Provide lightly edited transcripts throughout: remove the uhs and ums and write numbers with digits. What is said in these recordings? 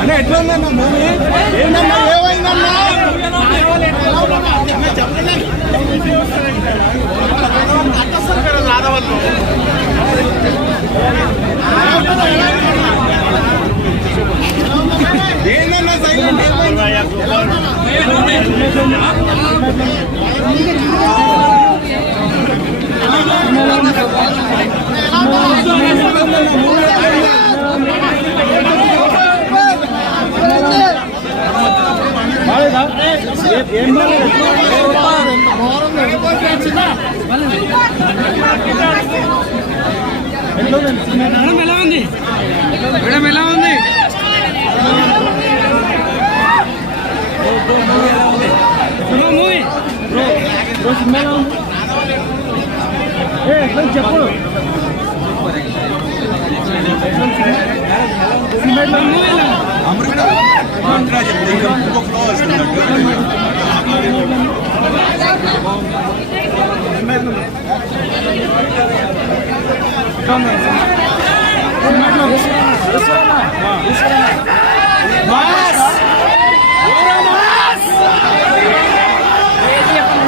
అన్న ఎట్లా ఉందన్న మూవీ? ఏంటన్నా ఏమైందన్నా? ఏంటన్నా సైలెంట్ మేడం ఎలా ఉంది? మేడం ఎలా ఉంది? మూవీ చెప్పు.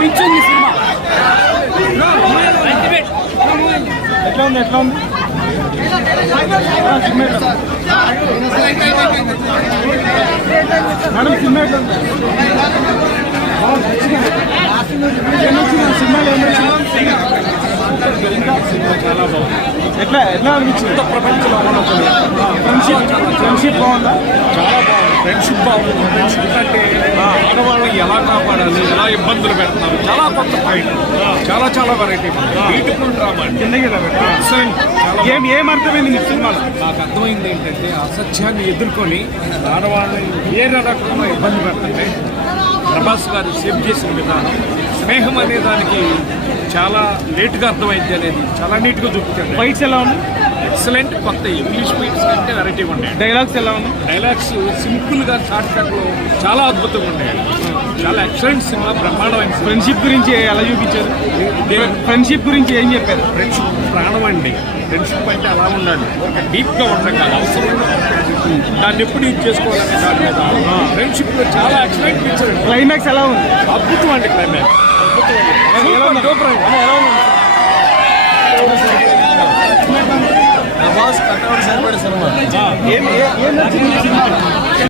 మించింది సినిమా. ఎట్లా ఉంది? ఎట్లా ఉంది? మేడం సినిమా ఎట్లా ఉంది? చాలా బాగుంది. ఎట్లా అనిపించింది? ప్రపంచంలో ఫ్రెండ్షిప్ బాగుందా? చాలా బాగుంది. ఫ్రెండ్షిప్ బాగుంది. ఫ్రెండ్షిప్ అంటే ఆడవాళ్ళని ఎలా కాపాడాలి, ఎలా ఇబ్బందులు పెడుతున్నారు, చాలా కొత్త పాయింట్, చాలా వెరైటీ, బ్యూటిఫుల్ డ్రామా. ఏం అర్థమైంది మీ సినిమాలో? నాకు అర్థమైంది ఏంటంటే అసత్యాన్ని ఎదుర్కొని ఆడవాళ్ళని ఏ రకంగా ఇబ్బంది పెడుతుంటే ప్రభాస్ గారు సేవ్ చేసిన విధానం, స్నేహం అనే దానికి చాలా లేట్గా అర్థమైంది అనేది చాలా నీట్గా చూపించారు. ఫైట్స్ ఎలా ఉన్నాయి? ఎక్సలెంట్. కొత్త ఇంగ్లీష్ ఫైట్స్ కంటే వెరైటీగా ఉన్నాయి. డైలాగ్స్ ఎలా ఉన్నాయి? డైలాగ్స్ సింపుల్గా షార్ట్ కట్లో చాలా అద్భుతంగా ఉన్నాయి. చాలా ఎక్సలెంట్ సినిమా, బ్రహ్మాండమైన. ఫ్రెండ్షిప్ గురించి ఎలా చూపించారు? ఫ్రెండ్షిప్ గురించి ఏం చెప్పారు? ఫ్రెండ్షిప్ ప్రాణం అండి. ఫ్రెండ్షిప్ అంటే అలా ఉండాలి, డీప్గా ఉండడం కాదు, అవసరం దాన్ని ఎప్పుడు యూజ్ చేసుకోవాలని దాని మీద ఫ్రెండ్షిప్లో చాలా ఎక్సలెంట్ పిక్చర్. క్లైమాక్స్ ఎలా ఉంది? అద్భుతం అండి. క్లైమాక్స్ బాస్ కట్అవుట్ సరిపడే సినిమా.